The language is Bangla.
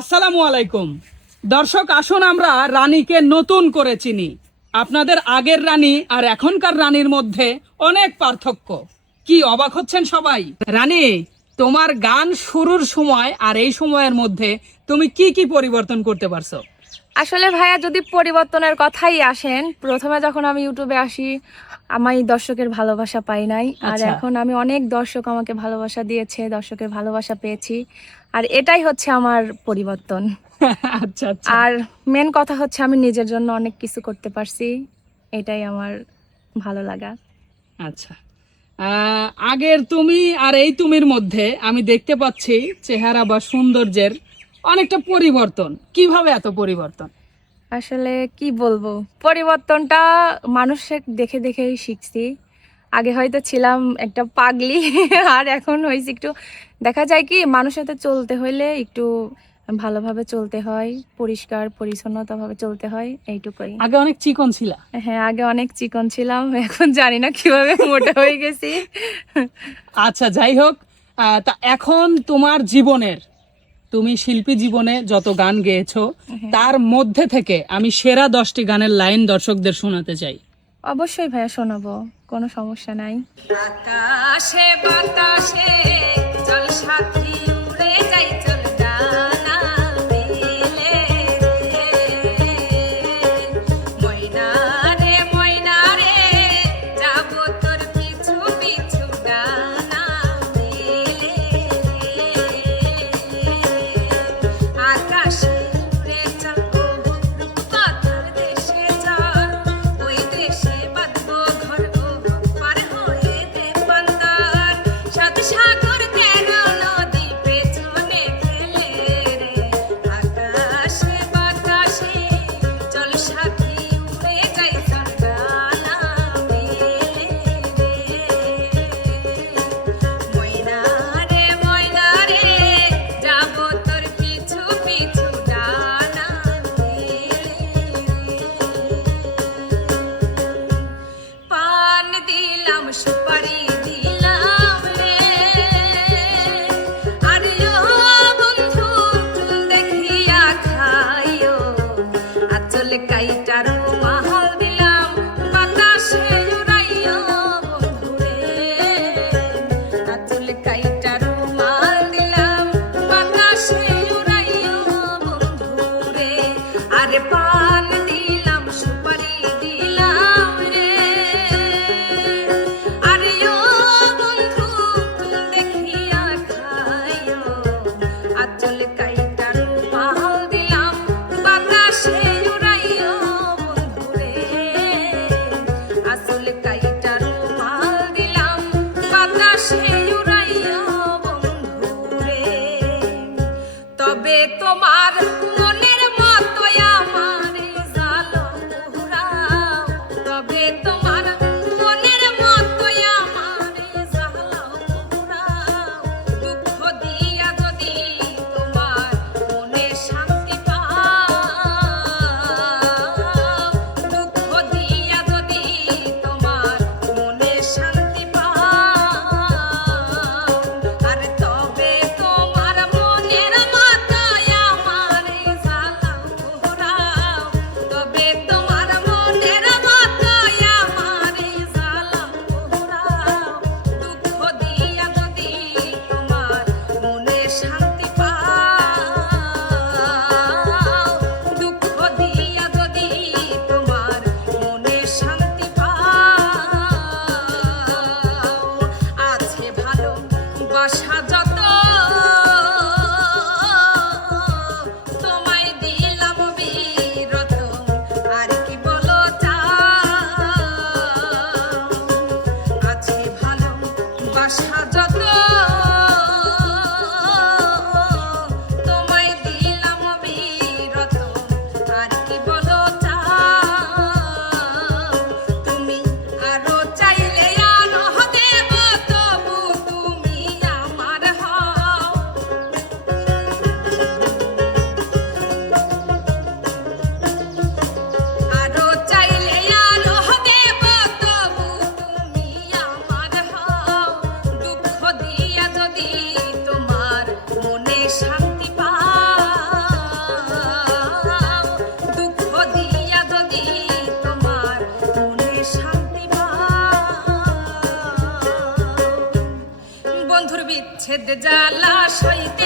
আসসালামু আলাইকুম। দর্শক, আসুন আমরা রানীকে নতুন করে চিনি। আপনাদের আগের রানী আর এখনকার রানীর মধ্যে অনেক পার্থক্য। কি অবাক হচ্ছেন সবাই? রানী, তোমার গান শুরুর সময় আর এই সময়ের মধ্যে তুমি কি কি পরিবর্তন করতে পারছ? আসলে ভাইয়া, যদি পরিবর্তনের কথাই আসেন, প্রথমে যখন আমি ইউটিউবে আসি আমি দর্শকের ভালোবাসা পাই নাই। আর আচ্ছা। এখন আমি অনেক দর্শক আমাকে ভালোবাসা দিয়েছে দর্শকের ভালোবাসা পেয়েছি। আর এটাই হচ্ছে আমার পরিবর্তন। আচ্ছা আচ্ছা। আর মেন কথা হচ্ছে আমি নিজের জন্য অনেক কিছু করতে পারছি। এটাই আমার ভালো লাগা। আচ্ছা। আগের তুমি আর এই তুমির মধ্যে আমি দেখতে পাচ্ছি চেহারা বা সৌন্দর্যের অনেকটা পরিবর্তন। কীভাবে এত পরিবর্তন? আসলে কি বলব? পরিবর্তনটা মানুষের দেখে দেখেই শিখছি। আগে হয়তো ছিলাম একটা পাগলি আর এখন হয়েছে একটু দেখা যায় কি মানুষের সাথে চলতে হইলে একটু ভালোভাবে চলতে হয় পরিষ্কার পরিচ্ছন্নতা ভাবে চলতে হয় এইটুকুই। আগে অনেক চিকন ছিলা। হ্যাঁ আগে অনেক চিকন ছিলাম এখন জানি না কীভাবে মোটা হয়ে গেছি। আচ্ছা যাই হোক তা এখন তোমার জীবনের তুমি শিল্পী জীবনে যত গান গেয়েছো তার মধ্যে থেকে আমি সেরা দশটি গানের লাইন দর্শকদের শোনাতে চাই। অবশ্যই ভাইয়া শোনাবো কোনো সমস্যা নাই। আকাশে বাতাসে জল সাথী le caí জ্বালা সইতে